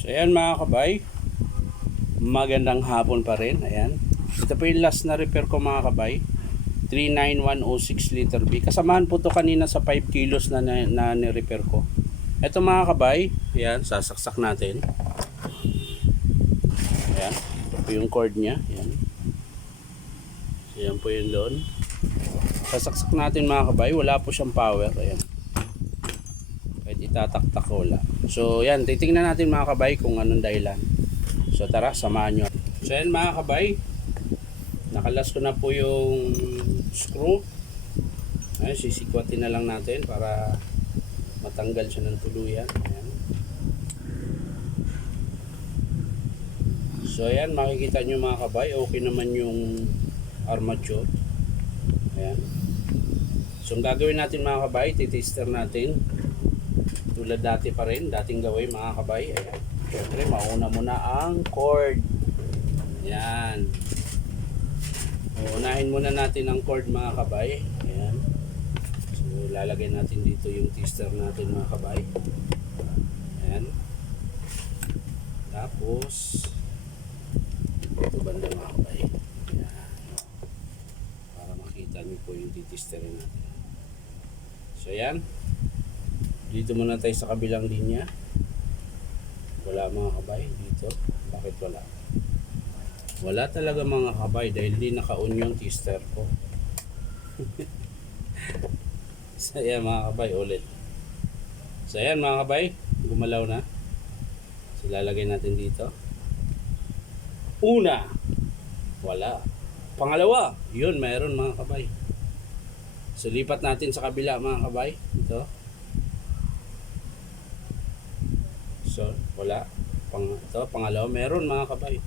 So ayan mga kabay, magandang hapon pa rin. Ayan, ito po yung last na repair ko mga kabay, 39106 liter B. Kasamahan po to kanina sa 5 kilos na ni-repair ko. Ito mga kabay, ayan, sasaksak natin. Ayan, ito po yung cord nya. Ayan, ayan po yung doon. Sasaksak natin mga kabay, wala po siyang power. Ayan, kahit itataktak ko wala. So yan, titingnan natin mga kabay kung anong dahilan. So tara, samahan nyo. So yan mga kabay, nakalas ko na po yung screw. Ayan, sisikwatin na lang natin para matanggal siya ng tuluyan. Ayan. So ayan, makikita nyo mga kabay, okay naman yung armature. Ayan. So ang gagawin natin mga kabay, titester natin tulad dati pa rin, dating gawin mga kabay. Ayan. Siyempre, mauna muna ang cord. Ayan. Unahin muna natin ang cord mga kabay. Ayan. So lalagay natin dito yung tester natin mga kabay. Ayan. Tapos ito banda mga kabay. Ayan. Para makita niyo po yung titesterin natin. So ayan. Dito muna tayo sa kabilang linya. Wala mga kabay dito. Bakit wala? Wala talaga mga kabay dahil di naka-on yung tester ko. So ayan mga kabay ulit. So ayan mga kabay, gumalaw na. So lalagay natin dito. Una, wala. Pangalawa, yun mayroon mga kabay. So lipat natin sa kabila mga kabay. Ito. So wala. Ito, pangalawa, meron mga kabay.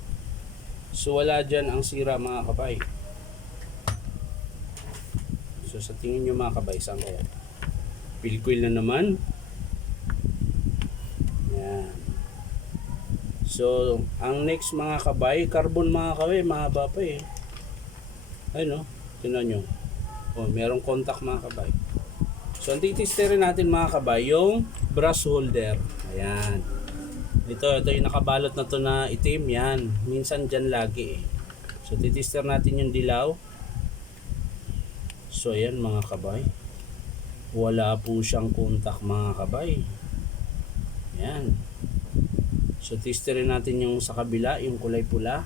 So wala dyan ang sira mga kabay. So sa tingin nyo mga kabay, saan kaya? Pilcoil na naman. Yan. So ang next mga kabay, carbon mga kabay, mahaba pa eh. Ayun o, tingnan nyo. O, merong contact mga kabay. So ang titesterin natin mga kabay, yung brush holder. Ayan. Ito yung nakabalot na to na itim yan. Minsan dyan lagi eh. So titester natin yung dilaw. So ayan mga kabay. Wala po siyang contact mga kabay. Ayan. So testerin natin yung sa kabila, yung kulay pula.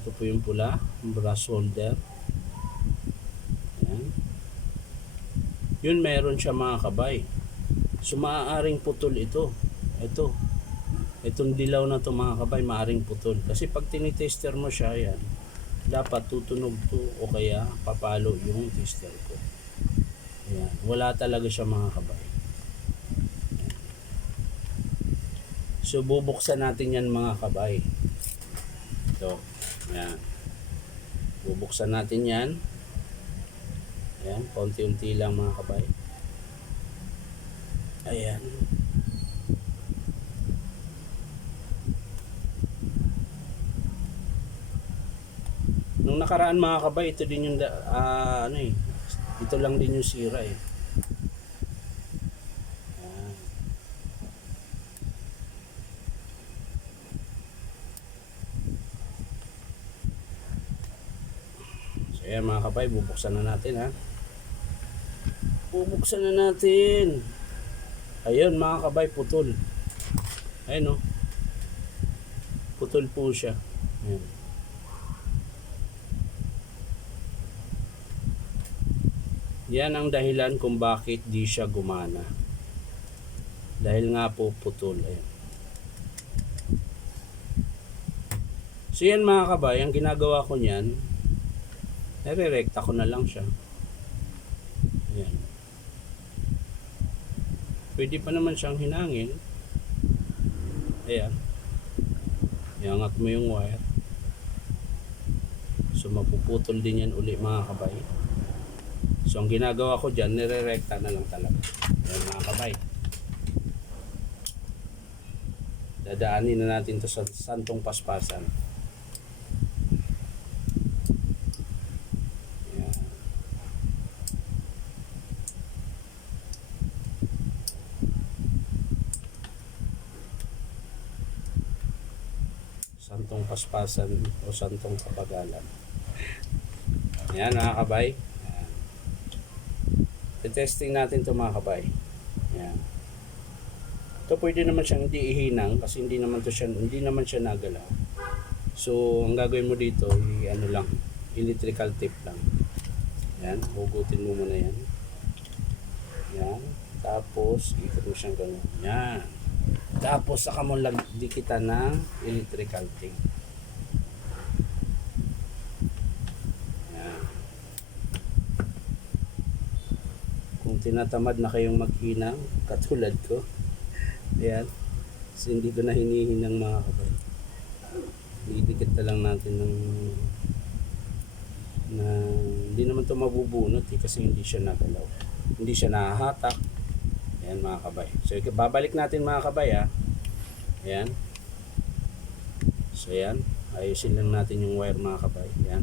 Ito po yung pula, yung brush holder. Ayan. Yun meron siya mga kabay. So maaaring putol ito. Itong dilaw na to mga kabay, maaring putol. Kasi pag tinitester mo siya, yan, dapat tutunog to o kaya papalo yung tester ko. Yan. Wala talaga siya mga kabay. Yan. So bubuksan natin yan mga kabay. Ito. Yan. Bubuksan natin yan. Ayan, konti-unti lang mga kabay. Ayan. Nung nakaraan mga kabay, ito din yung ito lang din yung sira eh. Ayan. So ayan mga kabay, bubuksan na natin ha. Bubuksan na natin. Ayun mga kabay, putol. Ayun o. Putol po siya. Ayan. Yan ang dahilan kung bakit di siya gumana. Dahil nga po putol. Ayan. So yan mga kabay, ang ginagawa ko niyan, nare-recta ko na lang siya. Ayan. Pwede pa naman siyang hinangin. Ayan. Iangat mo yung wire. So mapuputol din yan uli mga kabay. So ang ginagawa ko dyan, nire-recta na lang talaga. Ayan mga kabay. Dadaanin na natin to sa santong paspasan. Ayan. Santong paspasan o santong kapagalan. Yan mga kabay. Yan. Testing natin ito mga kabay. Yan. Ito pwede naman siyang hindi ihinang kasi hindi naman siya nagalaw. So ang gagawin mo dito, ano lang, electrical tape lang. Yan, hugutin mo muna yan. Yan. Tapos ikot mo siyang ganyan. Yan. Tapos saka mo dikitan ng electrical tape. Yan. Kung tinatamad na kayong maghinang, katulad ko, yan. Kasi hindi ko na hinihinang mga kabay. Idikit na lang natin hindi naman ito mabubunot kasi hindi siya nagalaw. Hindi siya nahahatak. Ayan mga kabay. So babalik natin mga kabay ha. Ayan. So ayan. Ayusin lang natin yung wire mga kabay. Ayan.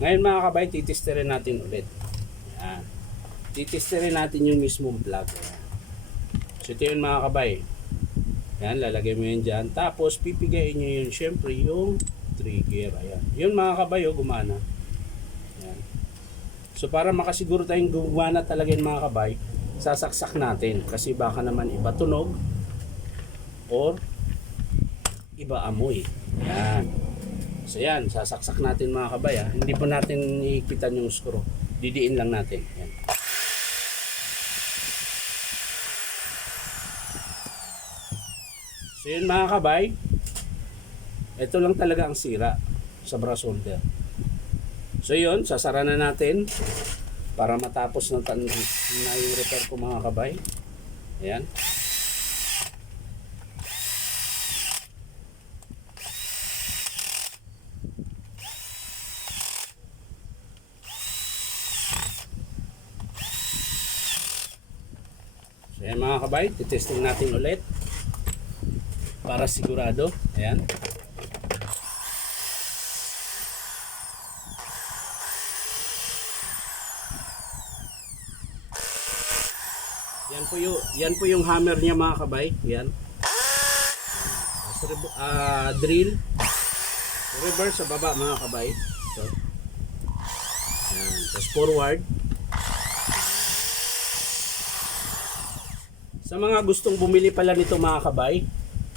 Ngayon mga kabay, titesterin natin ulit. Ayan. Titesterin natin yung mismong plug. Ayan. So ito yun mga kabay. Ayan, lalagay mo yun dyan. Tapos pipigayin nyo yun. Siyempre yung trigger. Ayan. Yun mga kabay, gumana. Ayan. So para makasiguro tayong gumana talaga yung mga kabay, sasaksak natin kasi baka naman iba tunog or iba amoy. Yan. So yan, sasaksak natin mga kabay ha. Hindi po natin iikpitan yung screw. Didiin lang natin. Yan. So yun mga kabay, ito lang talaga ang sira sa brass holder. So yun, sasara na natin para matapos na yung repair ko mga kabay. Ayan. So ayan mga kabay, titesting natin ulit para sigurado. Ayan. Yan po yung hammer niya mga kabay. Yan. Drill. Reverse sa baba mga kabay. So. Yan. Tapos forward. Sa mga gustong bumili pala nito mga kabay,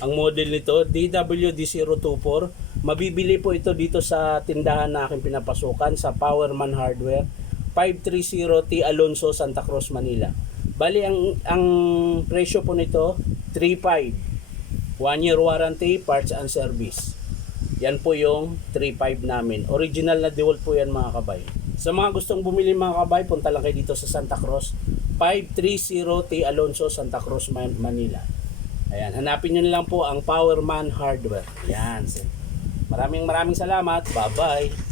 ang model nito DWD024. Mabibili po ito dito sa tindahan na aking pinapasukan sa Powerman Hardware, 530 T. Alonso, Santa Cruz, Manila. Bali ang presyo po nito 3.5. 1 year warranty, parts and service. Yan po yung 3.5 namin. Original na DeWalt po yan mga kabay. Sa mga gustong bumili mga kabay, punta lang kayo dito sa Santa Cruz, 530 T. Alonso, Santa Cruz, Manila. Ayan, hanapin nyo lang po ang Powerman Hardware. Yan. Maraming salamat. Bye-bye.